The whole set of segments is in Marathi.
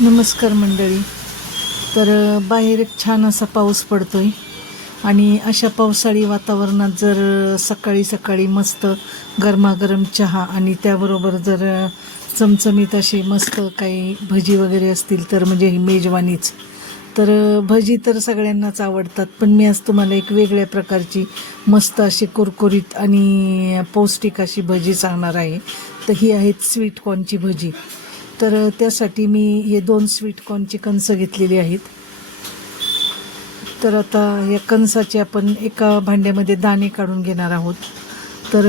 नमस्कार मंडळी. तर बाहेर एक छान असा पाऊस पडतोय आणि अशा पावसाळी वातावरणात जर सकाळी सकाळी मस्त गरमागरम चहा आणि त्याबरोबर जर चमचमीत अशी मस्त काही भजी वगैरे असतील तर म्हणजे ही मेजवानीच. तर भजी तर सगळ्यांनाच आवडतात, पण मी आज तुम्हाला एक वेगळ्या प्रकारची मस्त अशी कुरकुरीत आणि पौष्टिक अशी भजी सांगणार आहे. तर ही आहेत स्वीट कॉर्नची भजी. तर त्यासाठी मी हे 2 स्वीट कॉर्नची कणस घेतलेली आहेत. तर आता या कणसाचे आपण एका भांड्यामध्ये दाणे काढून घेणार आहोत. तर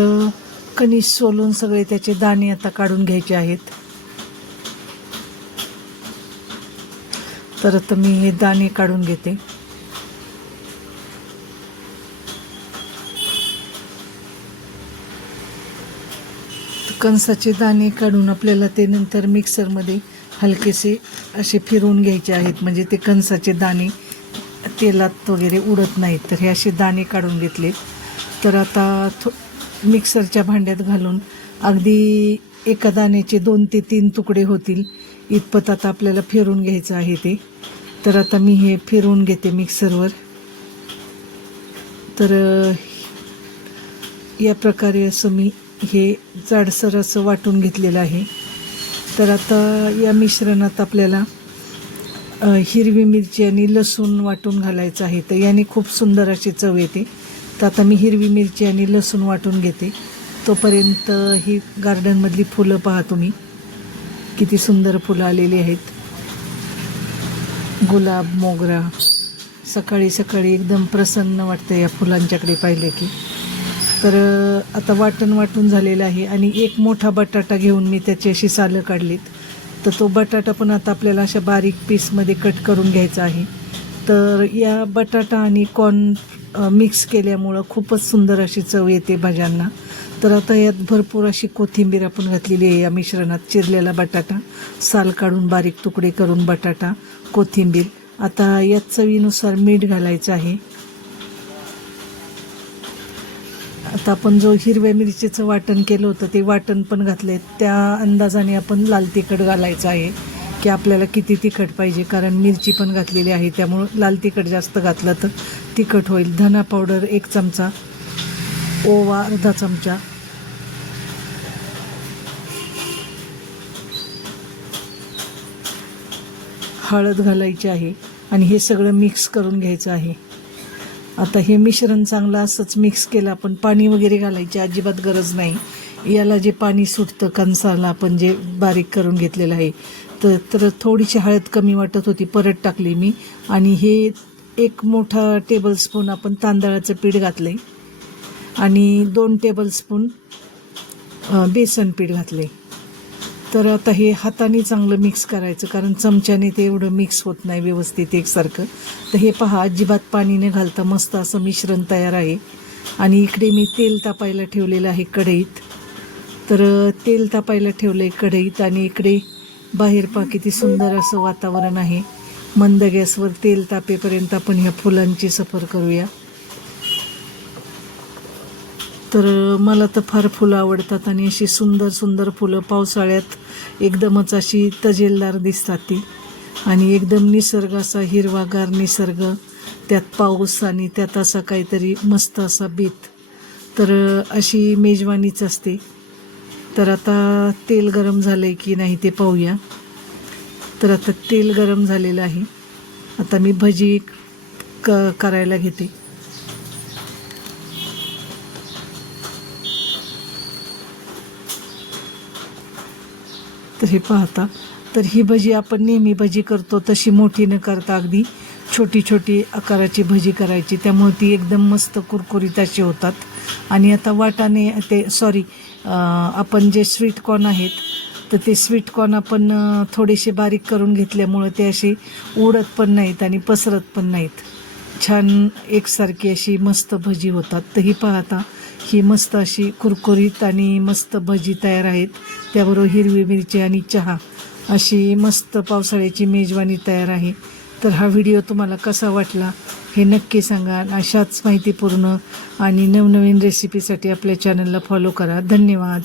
कणीस सोलून सगळे त्याचे दाणे आता काढून घ्यायचे आहेत. तर आता मी हे दाणे काढून घेते. कणसाचे दाणे काढून आपल्याला ते नंतर मिक्सरमध्ये हलकेसे असे फिरवून घ्यायचे आहेत, म्हणजे ते कणसाचे दाणे तेलात वगैरे उडत नाहीत. तर हे असे दाणे काढून घेतले. तर आता मिक्सरच्या भांड्यात घालून अगदी एका दाण्याचे 2 ते 3 तुकडे होतील इतपत आता आपल्याला फिरवून घ्यायचं आहे ते. तर आता मी हे फिरवून घेते मिक्सरवर. तर या प्रकारे असं मी हे जाडसर असं वाटून घेतलेलं आहे. तर आता या मिश्रणात आपल्याला हिरवी मिरची आणि लसूण वाटून घालायचं आहे. तर याने खूप सुंदर अशी चव येते. तर आता मी हिरवी मिरची आणि लसूण वाटून घेते. तोपर्यंत ही गार्डनमधली फुलं पहा तुम्ही, किती सुंदर फुलं आलेली आहेत. गुलाब, मोगरा. सकाळी सकाळी एकदम प्रसन्न वाटतं या फुलांच्याकडे पाहिले की. तर आता वाटून झालेलं आहे आणि एक मोठा बटाटा घेऊन मी त्याची अशी सालं काढलीत. तर तो बटाटा पण आता आपल्याला अशा बारीक पीसमध्ये कट करून घ्यायचा आहे. तर या बटाटा आणि कॉर्न मिक्स केल्यामुळं खूपच सुंदर अशी चव येते भाज्यांना. तर आता यात भरपूर अशी कोथिंबीर आपण घातलेली आहे या मिश्रणात. चिरलेला बटाटा, साल काढून बारीक तुकडे करून बटाटा, कोथिंबीर. आता यात चवीनुसार मीठ घालायचं आहे. आता आपण जो हिरव्या मिरचीचं वाटण केलं होतं ते वाटण पण घातले. त्या अंदाजाने आपण लाल तिखट घालायचं आहे की आपल्याला किती तिखट पाहिजे, कारण मिरची पण घातलेली आहे त्यामुळं लाल तिखट जास्त घातलं तर तिखट होईल. धना पावडर 1 चमचा, ओवा अर्धा चमचा, हळद घालायची आहे आणि हे सगळं मिक्स करून घ्यायचं आहे. आता हे मिश्रण चांगलं असंच मिक्स केलं. आपण पाणी वगैरे घालायची अजिबात गरज नाही. याला जे पाणी सुटतं कणसाला आपण जे बारीक करून घेतलेलं आहे, तर थोडीशी हळद कमी वाटत होती, परत टाकली मी. आणि हे 1 मोठा टेबलस्पून आपण तांदळाचं पीठ घातले आणि 2 टेबलस्पून बेसन पीठ घातले. तर आता हे हाताने चांगलं मिक्स करायचं, कारण चमच्याने ते एवढं मिक्स होत नाही व्यवस्थित एकसारखं. तर हे पहा, अजिबात पाणी न घालता मस्त असं मिश्रण तयार आहे. आणि इकडे मी तेल तापायला ठेवलेलं आहे कढईत. तर तेल तापायला ठेवलं आहे कढईत आणि इकडे बाहेर पहा किती सुंदर असं वातावरण आहे. मंद गॅसवर तेल तापेपर्यंत आपण ह्या फुलांची सफर करूया. तर मला तर फार फुलं आवडतात आणि अशी सुंदर सुंदर फुलं पावसाळ्यात एकदमच अशी तजेलदार दिसतात ती. आणि एकदम निसर्ग असा हिरवागार निसर्ग, त्यात पाऊस आणि त्यात असा काहीतरी मस्त असा बेत. तर अशी मेजवानीच असते. तर आता तेल गरम झालं आहे की नाही ते पाहूया. तर आता तेल गरम झालेलं आहे. आता मी भजी करायला घेते. तर हे पाहता, तर ही भजी आपण नेहमी भजी करतो तशी मोठी न करता अगदी छोटी छोटी आकाराची भजी करायची, त्यामुळे ती एकदम मस्त कुरकुरीत अशी होतात. आणि आता वाटाणे आपण जे स्वीट कॉर्न आहेत, तर ते स्वीट कॉर्न आपण थोडेसे बारीक करून घेतल्यामुळं ते असे उडत पण नाहीत आणि पसरत पण नाहीत. छान एकसारखी अशी मस्त भजी होतात. तर ही पाहता, ही मस्त अशी कुरकुरीत आणि मस्त भजी तयार आहेत. त्याबरोबर हिरवी मिरची आणि चहा, अशी मस्त पावसाळ्याची मेजवानी तयार आहे. तर हा व्हिडिओ तुम्हाला कसा वाटला हे नक्की सांगा. अशाच माहितीपूर्ण आणि नवनवीन रेसिपीसाठी आपल्या चॅनलला फॉलो करा. धन्यवाद.